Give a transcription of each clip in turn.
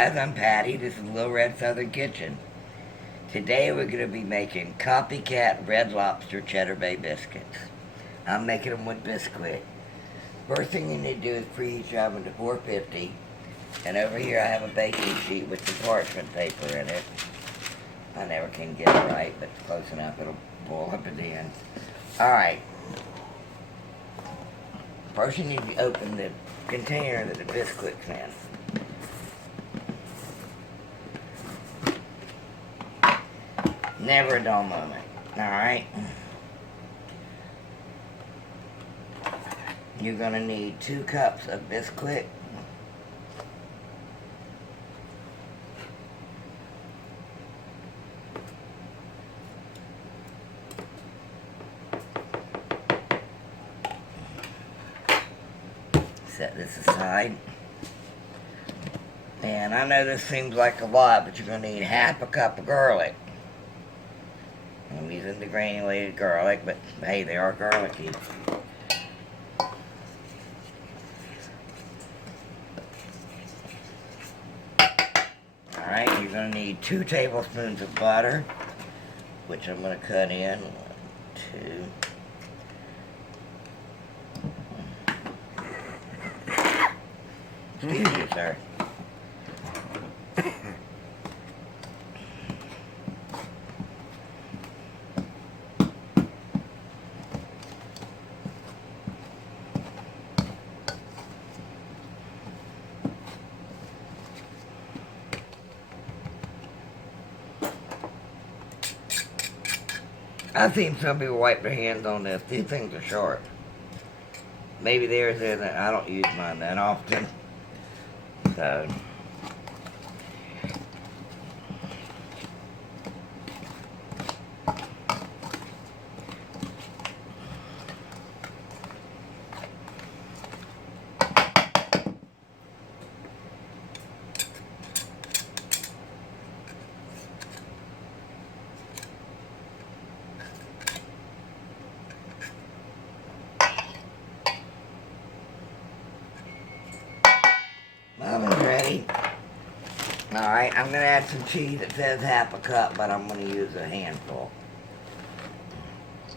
guys, I'm Patty. This is Little Red Southern Kitchen. Today we're going to be making Copycat Red Lobster Cheddar Bay Biscuits. I'm making them with Bisquick. First thing you need to do is preheat your oven to 450. And over here I have a baking sheet with some parchment paper in it. I never can get it right, but it's close enough. It'll boil up at the end. Alright. First you need to open the container that the Bisquick's in. Never a dull moment. Alright. You're going to need 2 cups of Bisquick. Set this aside. And I know this seems like a lot, but you're going to need half a cup of garlic. I'm using the granulated garlic, but hey, they are garlicky. Alright, you're going to need 2 tablespoons of butter, which I'm going to cut in. 1, 2. Excuse you, sir. I've seen some people wipe their hands on this. These things are sharp. Maybe theirs isn't. I don't use mine that often. So. Oven's ready. Alright, I'm going to add some cheese. It says half a cup, but I'm going to use a handful.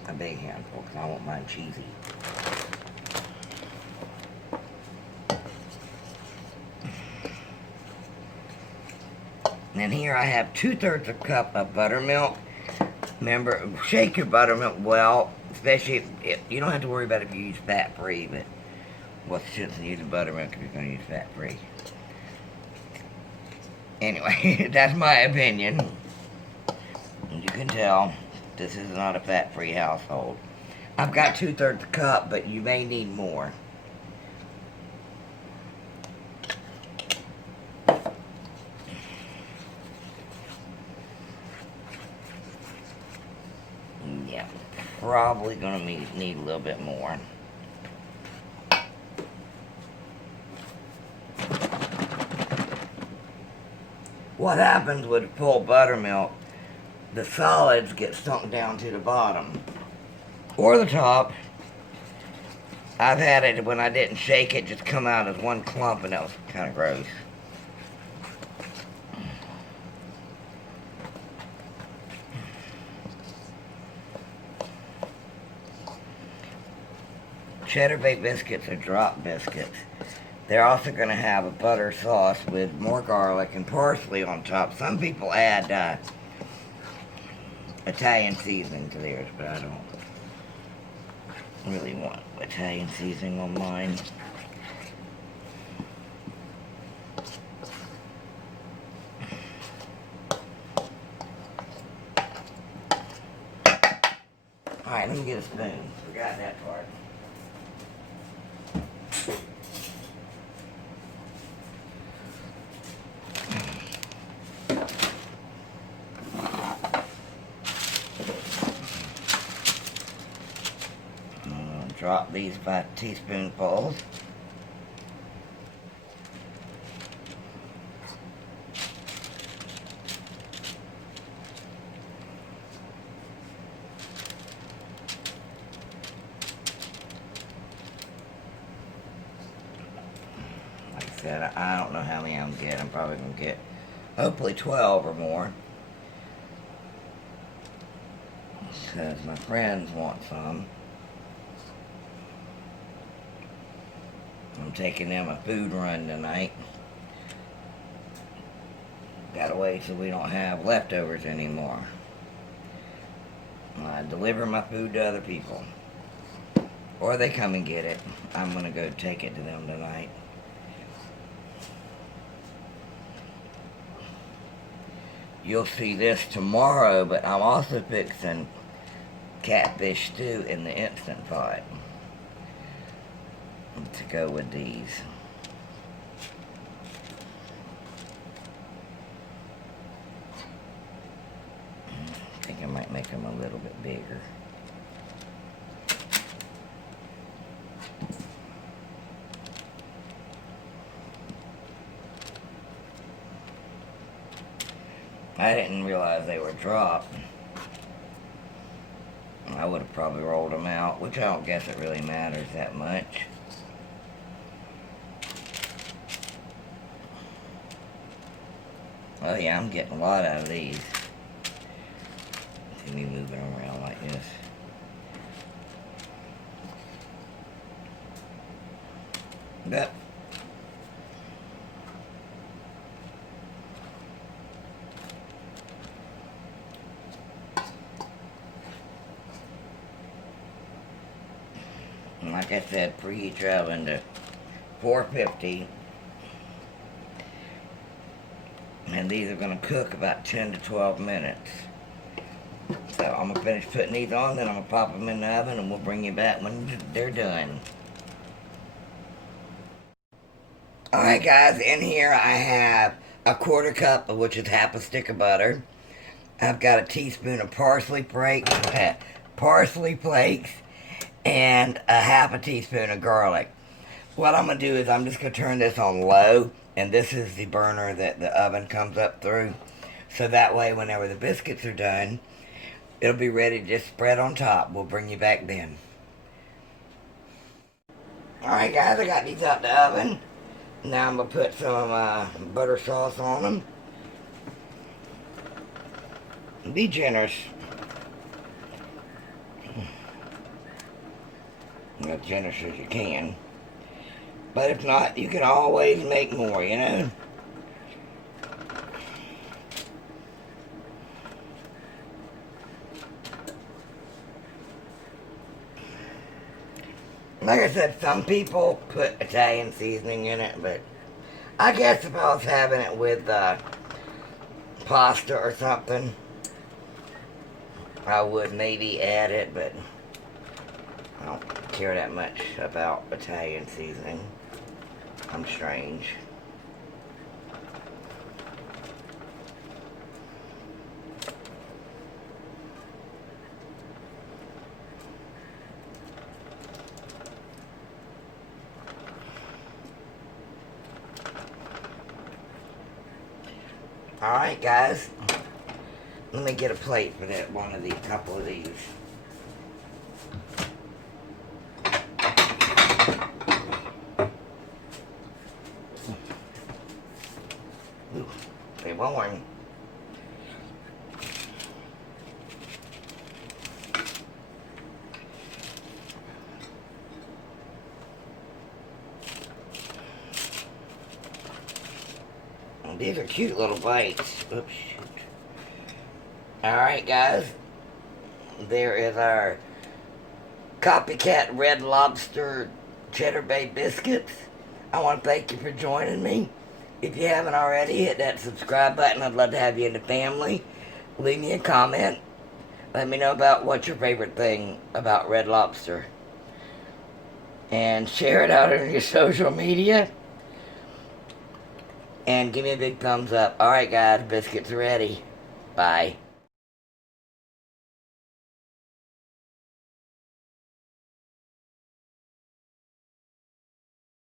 A big handful, because I want mine cheesy. And here I have 2/3 a cup of buttermilk. Remember, shake your buttermilk well, especially if you don't have to worry about if you use fat-free, but what's the sense in using buttermilk if you're going to use fat-free? Anyway, that's my opinion. And you can tell this is not a fat-free household. I've got 2/3 a cup, but you may need more. Yeah, probably going to need a little bit more. What happens with full buttermilk, the solids get sunk down to the bottom or the top. I've had it when I didn't shake it just come out as one clump, and that was kind of gross. Cheddar Bay biscuits are drop biscuits. They're also going to have a butter sauce with more garlic and parsley on top. Some people add Italian seasoning to theirs, but I don't really want Italian seasoning on mine. Alright, let me get a spoon. Forgot that part. Drop these by teaspoonfuls. said, I don't know how many I'm getting. I'm probably going to get hopefully 12 or more. Because my friends want some. I'm taking them a food run tonight. Gotta wait so we don't have leftovers anymore. I deliver my food to other people. Or they come and get it. I'm gonna go take it to them tonight. You'll see this tomorrow, but I'm also fixing catfish stew in the Instant Pot to go with these. I think I might make them a little bit bigger. I didn't realize they were dropped. I would have probably rolled them out, which I don't guess it really matters that much. Oh yeah, I'm getting a lot out of these. See me moving them around like this. But like I said, preheat your oven to 450. And these are going to cook about 10 to 12 minutes. So I'm going to finish putting these on, then I'm going to pop them in the oven, and we'll bring you back when they're done. Alright guys, in here I have a 1/4 cup, which is half a stick of butter. I've got a teaspoon of parsley flakes, and a half a teaspoon of garlic. What I'm going to do is I'm just going to turn this on low, and this is the burner that the oven comes up through. So that way, whenever the biscuits are done, it'll be ready to just spread on top. We'll bring you back then. Alright guys, I got these out the oven. Now I'm going to put some butter sauce on them. Be generous. As generous as you can. But if not, you can always make more, you know? Like I said, some people put Italian seasoning in it, but I guess if I was having it with pasta or something, I would maybe add it, but I don't care that much about Italian seasoning. I'm strange. Alright guys, let me get a plate for that couple of these. Ooh, they're warm. These are cute little bites. Oops, shoot. Alright guys, there is our Copycat Red Lobster Cheddar Bay Biscuits. I want to thank you for joining me. If you haven't already, hit that subscribe button. I'd love to have you in the family. Leave me a comment. Let me know about what's your favorite thing about Red Lobster. And share it out on your social media. And give me a big thumbs up. Alright guys, biscuits are ready. Bye.